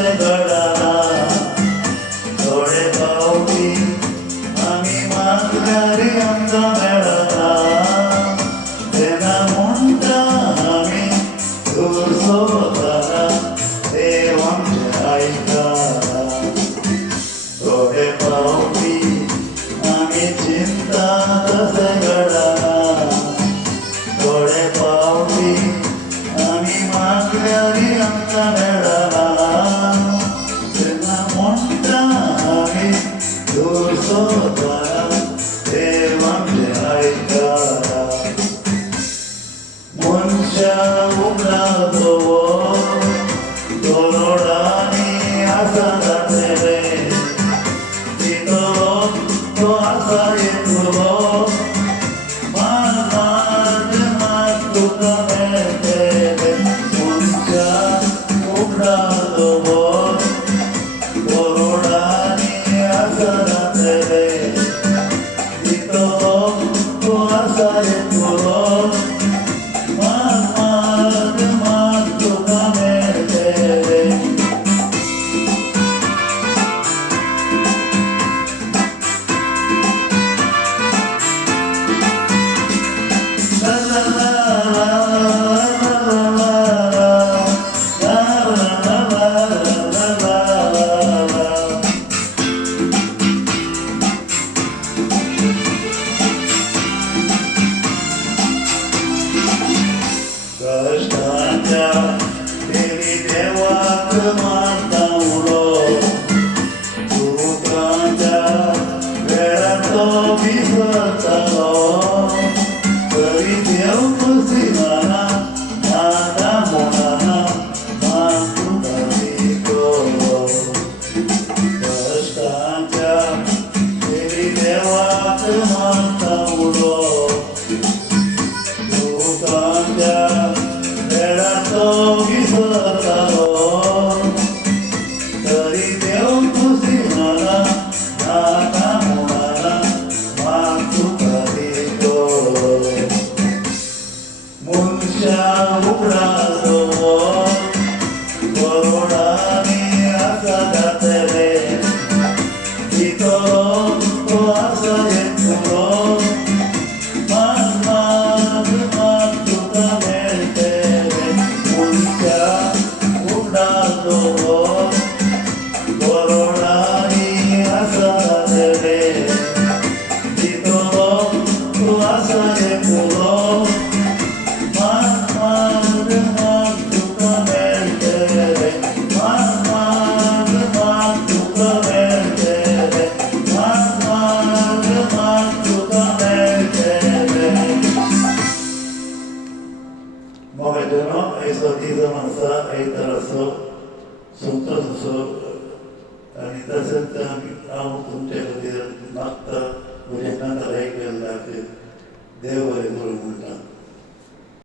तसे घडना थोडे पावटी आम्ही मागल्यारी आमचा मेळना तेना म्हणटा आम्ही दूर सोडताना देव आमचे आयकना थोडे पावटी आम्ही चिंता तसे घडना थोडे पावटी आम्ही मागल्यारी आमचा मेळना तेन्ना म्हणटा आम्ही दूर सोडताना देव आमचे आयकना मनशा उगडा दवर दोरोडांनी आसा जातले भितरो तो आसा येतलो मात तुका मेळटले मनशा उगडा दवर दोरोडांनी आसा जातले भितरो तो आसा येतलो कष्टाच्या देवी देवाक मानता उडो दुखाच्या वेळार तो विसरतालो तरी देव पुसिना माता म्हणना मान तुका दिलो कष्टाच्या देवी देवाक मानता उडो दुखाच्या तो विसरतालो तरी देव पुसिना नाका म्हणना मान तुका दिलो मनशा उगडा दवर दोरोडांनी आसा जातले भितरो तो आसा येतलो दोरोडांनी आसा जातले भितरो तो आसा येतलो तुका मेळटले तुका मेळटले तुका मेळटले Movedono ai sorriso mansa ai tarasso sotto आणि तसंच आम्ही तुमच्या खातीर मागता म्हजे नातालायक देव बरें करूं म्हणटा